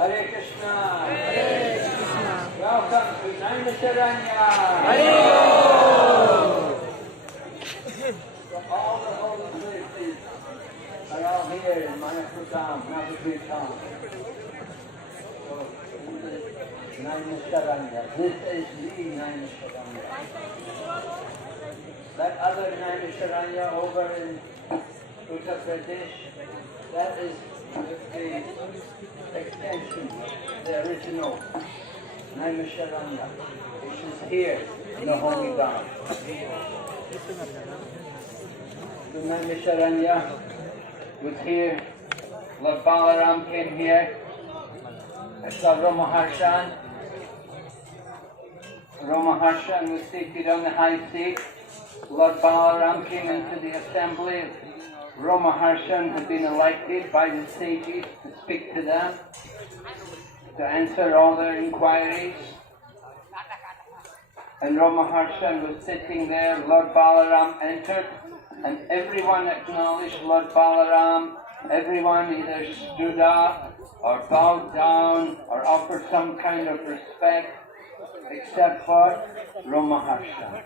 Hare Krishna. Welcome to Naimisharanya. So all the holy places are all here in Parikrama, Navadwip. So this is Naimisharanya. This is the Naimisharanya. That other Naimisharanya over in Uttar Pradesh, that is the extension, the original Naimisharanya, which is here in the Holy Land. The Naimisharanya was here. Lord Balaram came here. I saw Ramaharshan. Ramaharshan was seated on the high seat. Lord Balaram came into the assembly. Ramaharshan had been elected by the sages to speak to them, to answer all their inquiries. And Ramaharshan was sitting there. Lord Balaram entered, and everyone acknowledged Lord Balaram. Everyone either stood up or bowed down or offered some kind of respect, except for Ramaharshan.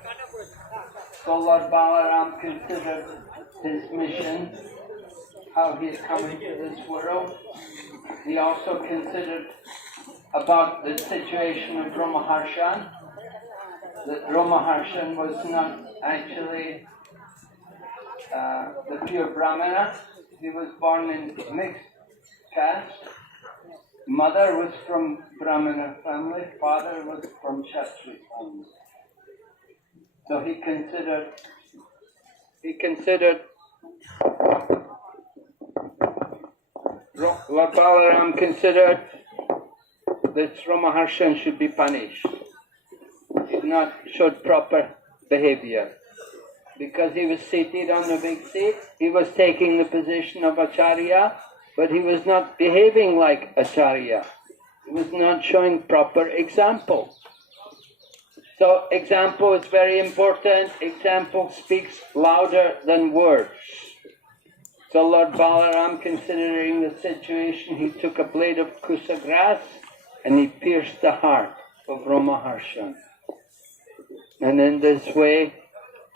So Lord Balaram considered his mission, how he had come into this world. He also considered about the situation of Ramaharshan, that Ramaharshan was not actually the pure Brahmana. He was born in mixed caste. Mother was from Brahmana family, father was from Kshatriya family. So he considered Lord Balaram considered that Ramaharshan should be punished. He did not show proper behavior. Because he was seated on the big seat, he was taking the position of Acharya, but he was not behaving like Acharya. He was not showing proper example. So example is very important. Example speaks louder than words. So Lord Balaram, considering the situation, he took a blade of kusa grass and he pierced the heart of Ramaharshan. And in this way,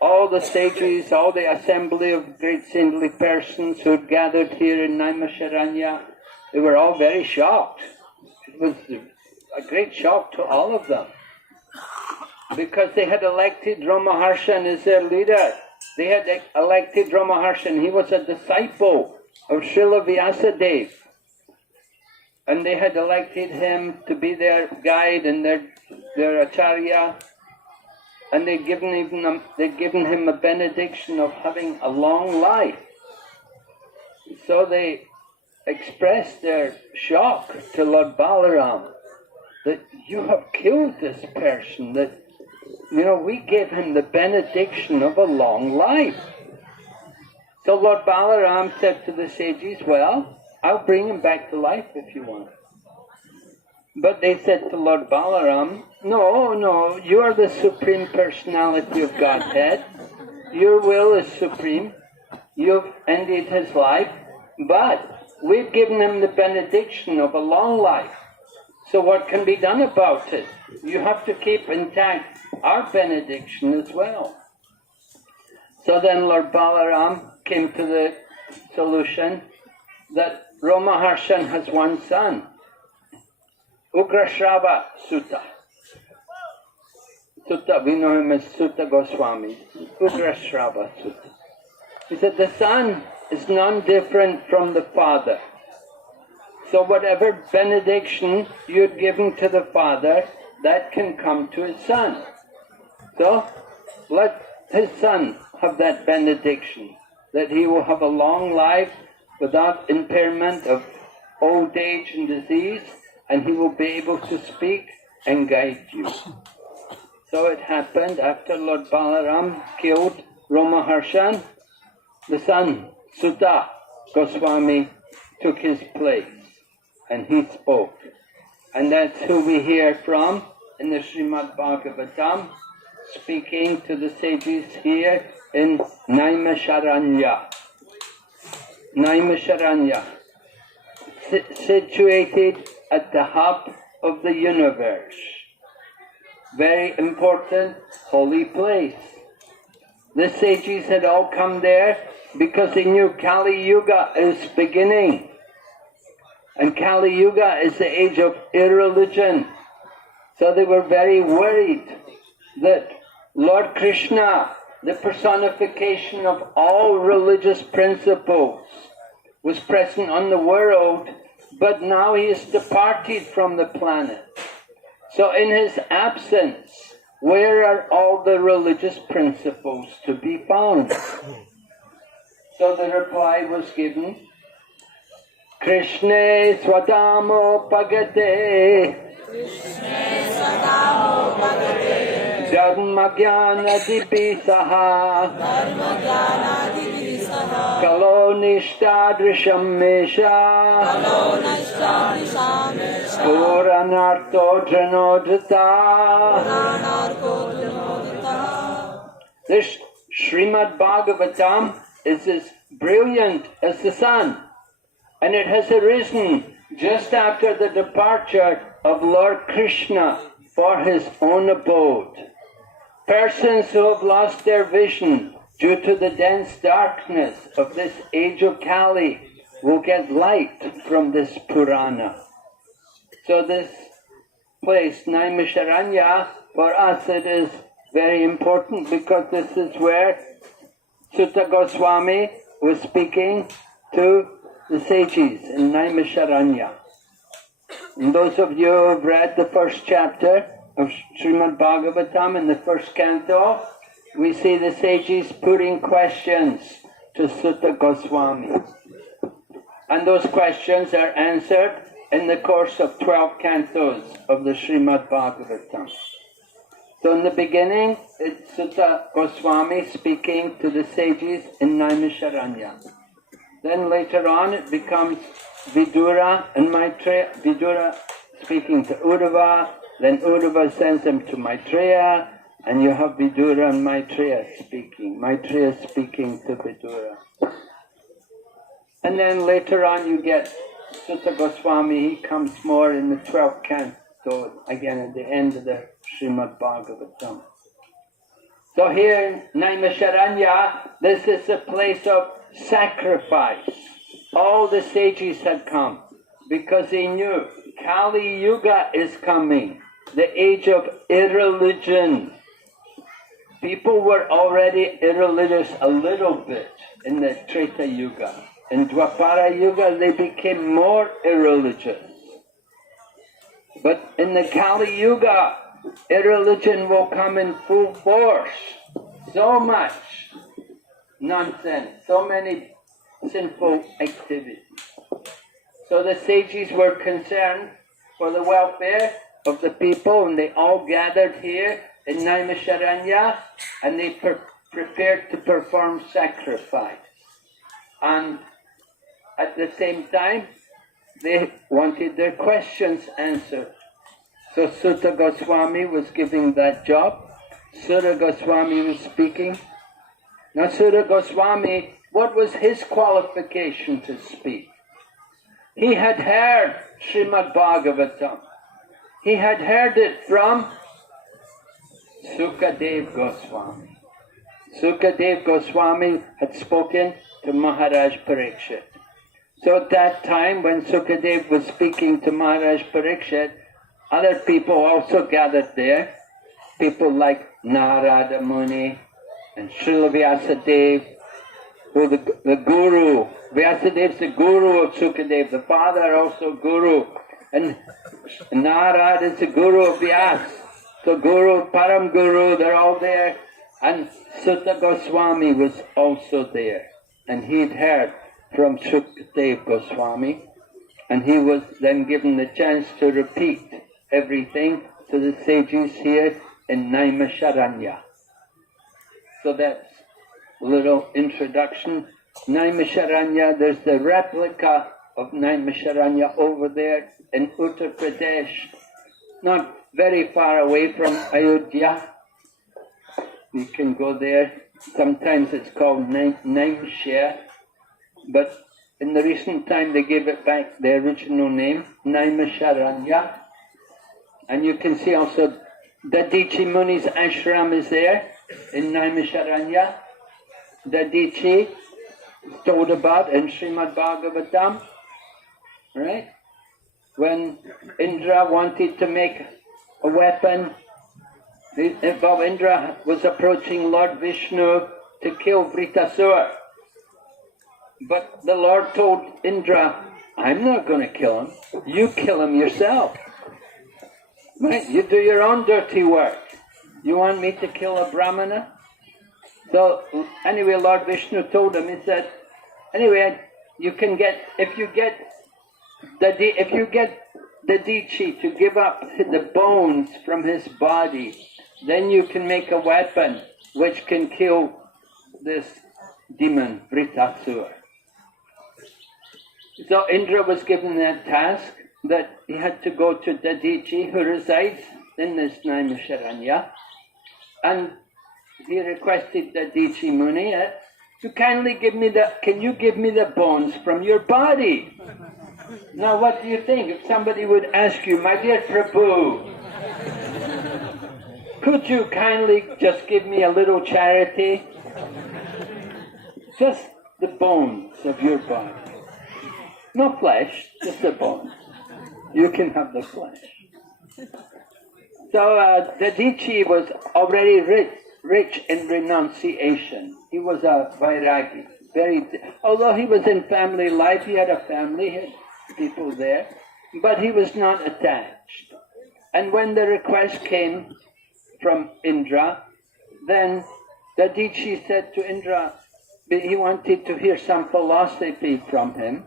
all the sages, all the assembly of great saintly persons who had gathered here in Naimisharanya, they were all very shocked. It was a great shock to all of them. Because they had elected Ramaharshan as their leader. They had elected Ramaharshan. He was a disciple of Srila Vyasadeva. And they had elected him to be their guide and their Acharya. And they'd given him a benediction of having a long life. So they expressed their shock to Lord Balaram that you have killed this person, that we gave him the benediction of a long life. So Lord Balaram said to the sages, well, I'll bring him back to life if you want. But they said to Lord Balaram, no, you are the Supreme Personality of Godhead. Your will is supreme. You've ended his life, but we've given him the benediction of a long life. So what can be done about it? You have to keep intact our benediction as well. So then Lord Balaram came to the solution that Ramaharshan has one son, Ugrashrava Sutta. Sutta, we know him as Sutta Goswami. Ugrashrava Sutta. He said the son is non-different from the father. So whatever benediction you had given to the father, that can come to his son. So let his son have that benediction, that he will have a long life without impairment of old age and disease, and he will be able to speak and guide you. So it happened after Lord Balaram killed Ramaharshan, the son, Sutta Goswami, took his place and he spoke. And that's who we hear from in the Srimad Bhagavatam, speaking to the sages here in Naimisharanya. Naimisharanya, situated at the hub of the universe. Very important, holy place. The sages had all come there because they knew Kali Yuga is beginning. And Kali Yuga is the age of irreligion. So they were very worried that Lord Krishna, the personification of all religious principles, was present on the world, but now he is departed from the planet. So in his absence, where are all the religious principles to be found? So the reply was given, Krishna swadamo pagate Dharma jnana dipisaha Kalo nishtadrisham mesha Puranartho dranodhata. This Srimad Bhagavatam is as brilliant as the sun, and it has arisen just after the departure of Lord Krishna for his own abode. Persons who have lost their vision due to the dense darkness of this age of Kali will get light from this Purana. So this place, Naimisharanya, for us it is very important because this is where Sutta Goswami was speaking to the sages in Naimisharanya. And those of you who have read the first chapter of Srimad Bhagavatam in the first canto, we see the sages putting questions to Sutta Goswami. And those questions are answered in the course of 12 cantos of the Srimad Bhagavatam. So in the beginning, it's Sutta Goswami speaking to the sages in Naimisharanya. Then later on it becomes Vidura and Maitreya, Vidura speaking to Uddhava, then Uddhava sends him to Maitreya, and you have Vidura and Maitreya speaking to Vidura. And then later on you get Sutta Goswami, he comes more in the 12th canto, again at the end of the Srimad Bhagavatam. So here in Naimisharanya, this is a place of sacrifice. All the sages had come because they knew Kali Yuga is coming, the age of irreligion. People were already irreligious a little bit in the Treta Yuga. In Dwapara Yuga they became more irreligious. But in the Kali Yuga, irreligion will come in full force. So much nonsense, so many sinful activities. So the sages were concerned for the welfare of the people, and they all gathered here in Naimisharanya, and they prepared to perform sacrifice. And at the same time, they wanted their questions answered. So Sutta Goswami was giving that job. Sutta Goswami was speaking. Now Sutta Goswami, what was his qualification to speak? He had heard Srimad Bhagavatam. He had heard it from Sukadev Goswami. Sukadev Goswami had spoken to Maharaj Parikshit. So at that time when Sukadev was speaking to Maharaj Parikshit, other people also gathered there. People like Narada Muni and Srila Vyasadeva, who the guru. Vyasadeva the guru of Sukadev, the father also guru. And Narada is the guru of Vyas. So Guru, Param Guru, they're all there. And Sutta Goswami was also there. And he'd heard from Sukadev Goswami. And he was then given the chance to repeat everything to the sages here in Naimisharanya. So that's a little introduction. Naimisharanya, there's the replica of Naimisharanya over there in Uttar Pradesh, not very far away from Ayodhya. You can go there. Sometimes it's called Naimshare, but in the recent time they gave it back the original name, Naimisharanya. And you can see also Dadichi Muni's ashram is there in Naimisharanya. Dadichi is told about in Srimad Bhagavatam, right? When Indra wanted to make a weapon, while Indra was approaching Lord Vishnu to kill Vritasura. But the Lord told Indra, I'm not going to kill him. You kill him yourself. Right? You do your own dirty work. You want me to kill a Brahmana? So anyway, Lord Vishnu told him, he said, anyway, you can get, if you get Dadichi to give up the bones from his body, then you can make a weapon which can kill this demon, Vritasura. So Indra was given that task that he had to go to Dadichi, who resides in this Naimisharanya, and he requested Dadichi Muni to kindly can you give me the bones from your body? Now what do you think if somebody would ask you, my dear Prabhu, could you kindly just give me a little charity? Just the bones of your body. No flesh, just the bones. You can have the flesh. So Dadichi was already rich in renunciation. He was a Vairagi. Although he was in family life, he had a family, he had people there, but he was not attached. And when the request came from Indra, then Dadichi said to Indra, he wanted to hear some philosophy from him.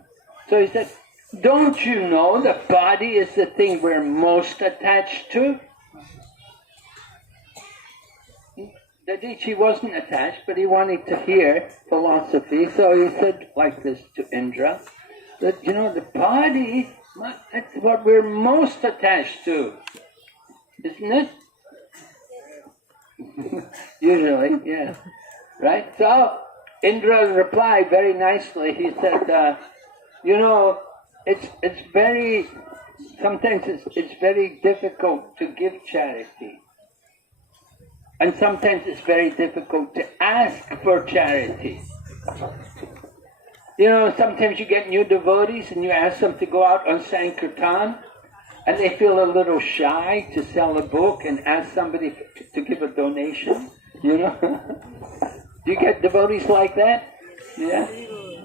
So he said, don't you know the body is the thing we're most attached to? Dadichi wasn't attached, but he wanted to hear philosophy, so he said like this to Indra, that, you know, the body, that's what we're most attached to, isn't it? Usually, yeah. Right? So Indra replied very nicely. He said, you know, sometimes it's very difficult to give charity. And sometimes it's very difficult to ask for charity. You know, sometimes you get new devotees and you ask them to go out on Sankirtan, and they feel a little shy to sell a book and ask somebody to give a donation, you know. Do you get devotees like that? Yeah?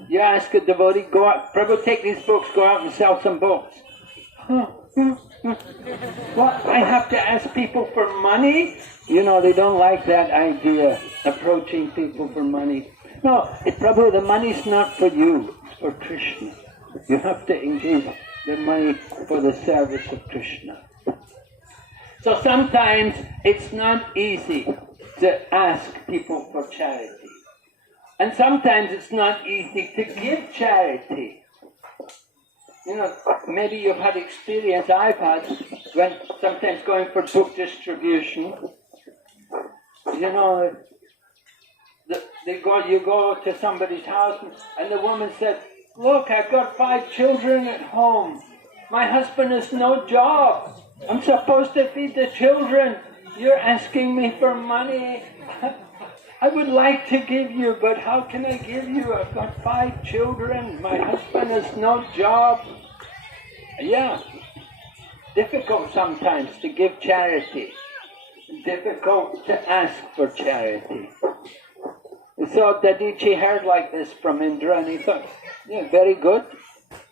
You ask a devotee, go out, Prabhu, take these books, go out and sell some books. What, I have to ask people for money? You know, they don't like that idea, approaching people for money. No, Prabhu, the money's not for you, it's for Krishna. You have to engage the money for the service of Krishna. So sometimes it's not easy to ask people for charity. And sometimes it's not easy to give charity. You know, maybe you've had experience, I've had, when sometimes going for book distribution, you know, you go to somebody's house and the woman said, look, I've got 5 children at home. My husband has no job. I'm supposed to feed the children. You're asking me for money. I would like to give you, but how can I give you? I've got 5 children. My husband has no job. Yeah, difficult sometimes to give charity. Difficult to ask for charity. So Dadichi heard like this from Indra and he thought, yeah, very good,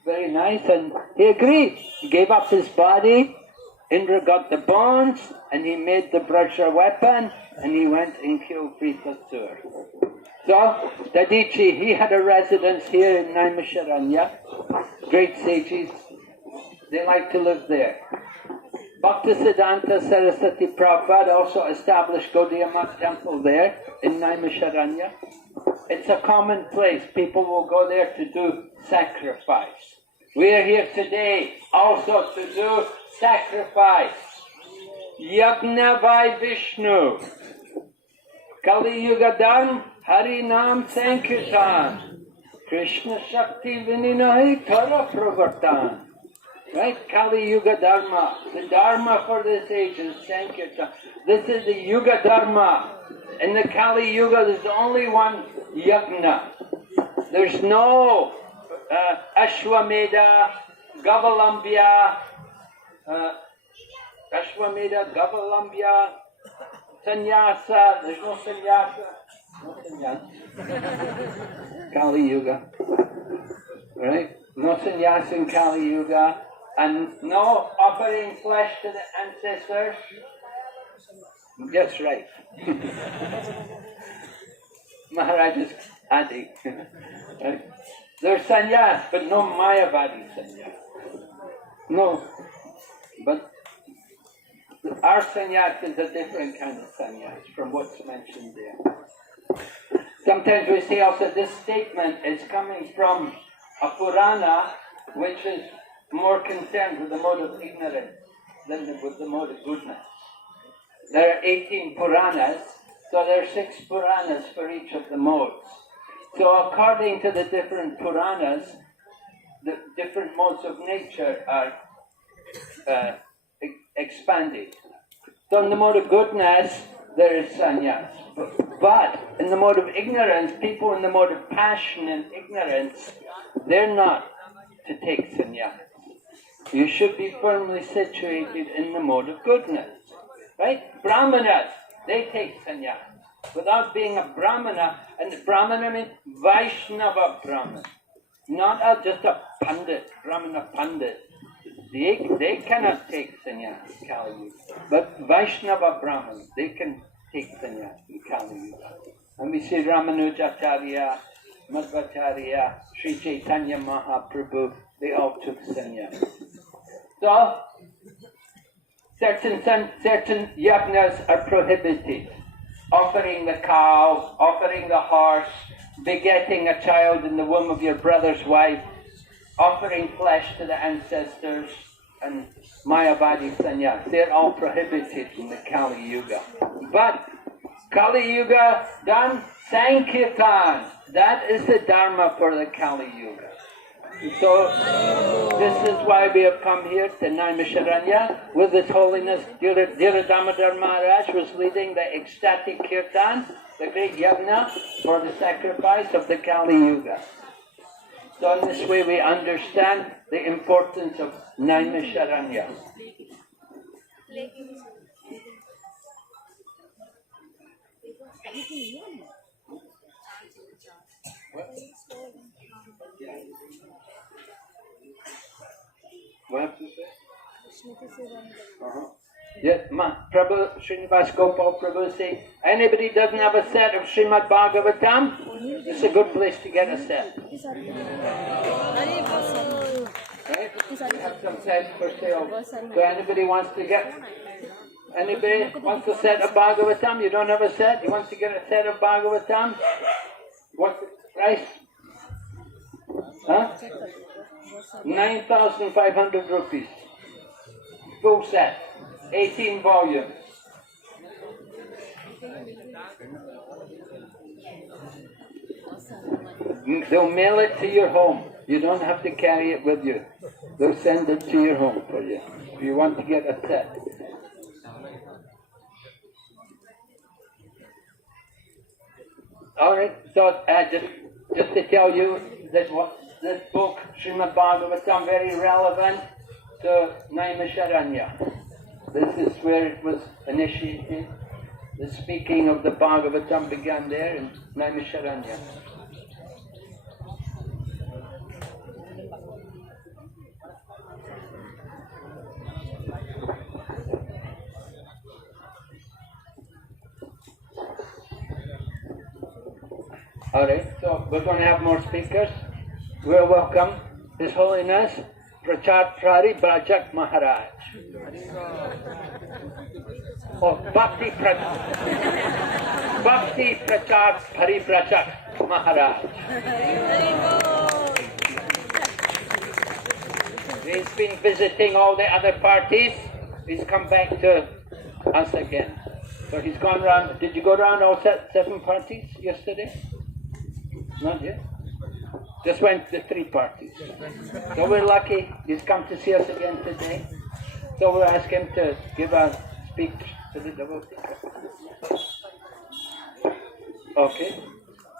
very nice, and he agreed. He gave up his body, Indra got the bones, and he made the Brajra weapon, and he went and killed Vritasura. So Dadichi, he had a residence here in Naimisharanya. Great sages, they like to live there. Bhaktisiddhanta Saraswati Prabhupada also established Gaudiya Math temple there in Naimisharanya. It's a common place. People will go there to do sacrifice. We are here today also to do sacrifice. Yagna by Vishnu. Kali Yugadam Hari Nam Sankirtan. Krishna Shakti Vininahi Tara Pravartan. Right? Kali Yuga Dharma. The Dharma for this age is Sankirtan. This is the Yuga Dharma. In the Kali Yuga, there's only one Yagna. There's no Ashwamedha, Gavalambya, Sannyasa. There's no sannyasa. No sannyasa. Kali Yuga. Right? No sannyasa in Kali Yuga. And no offering flesh to the ancestors. That's right. Maharaj is adding. Right? There's sannyas, but no Mayavadi sannyas. No. But our sannyas is a different kind of sannyas from what's mentioned there. Sometimes we say also this statement is coming from a Purana which is more concerned with the mode of ignorance than with the mode of goodness. There are 18 Puranas, so there are 6 Puranas for each of the modes. So according to the different Puranas, the different modes of nature are expanded. So in the mode of goodness, there is sannyas. But in the mode of ignorance, people in the mode of passion and ignorance, they're not to take sannyas. You should be firmly situated in the mode of goodness. Right? Brahmanas, they take sannyas. Without being a Brahmana, and Brahmana means Vaishnava Brahman. Not just a Pandit, Brahmana Pandit. They cannot take sannyas in Kali Yuga. But Vaishnava Brahman, they can take sannyas in Kali Yuga. And we see Ramanujacharya, Madhvacharya, Sri Chaitanya Mahaprabhu, they all took sannyas. So, certain yajnas are prohibited. Offering the cow, offering the horse, begetting a child in the womb of your brother's wife, offering flesh to the ancestors, and Mayavadi sannyas. They're all prohibited in the Kali Yuga. But Kali Yuga done Sankirtan. That is the Dharma for the Kali Yuga. So, this is why we have come here to Naimisharanya with His Holiness Dhira Damodar Maharaj was leading the ecstatic kirtan, the great yajna for the sacrifice of the Kali Yuga. So in this way we understand the importance of Naimisharanya. What have to say? Yes, Prabhu, Srinivas Gopal Prabhu say, anybody doesn't have a set of Srimad Bhagavatam, it's a good place to get a set. Right? We have some sets for sale. So anybody wants a set of Bhagavatam? You don't have a set? You want to get a set of Bhagavatam? What's the price? Huh? 9,500 rupees. Full set. 18 volumes. They'll mail it to your home. You don't have to carry it with you. They'll send it to your home for you if you want to get a set. Alright, so just to tell you that this book, Srimad Bhagavatam, very relevant to Naimisharanya. This is where it was initiated. The speaking of the Bhagavatam began there in Naimisharanya. Alright, so we're going to have more speakers. We'll welcome His Holiness Prachar Paribrajak Maharaj. Oh, Bhakti Prachar Paribrajak Maharaj. He's been visiting all the other parties. He's come back to us again. So he's gone round. Did you go round all 7 parties yesterday? Not yet? Just went to 3 parties. So we're lucky he's come to see us again today. So we'll ask him to give a speech to the devotees. Okay.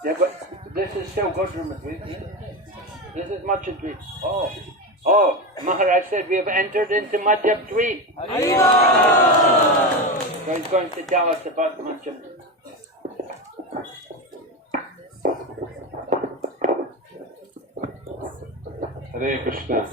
Yeah, but this is still Godrumadvipa. Yeah? This is Madhyadvip. Oh, Maharaj said we have entered into Madhyadvip. So he's going to tell us about Madhyadvip. Hare Krishna.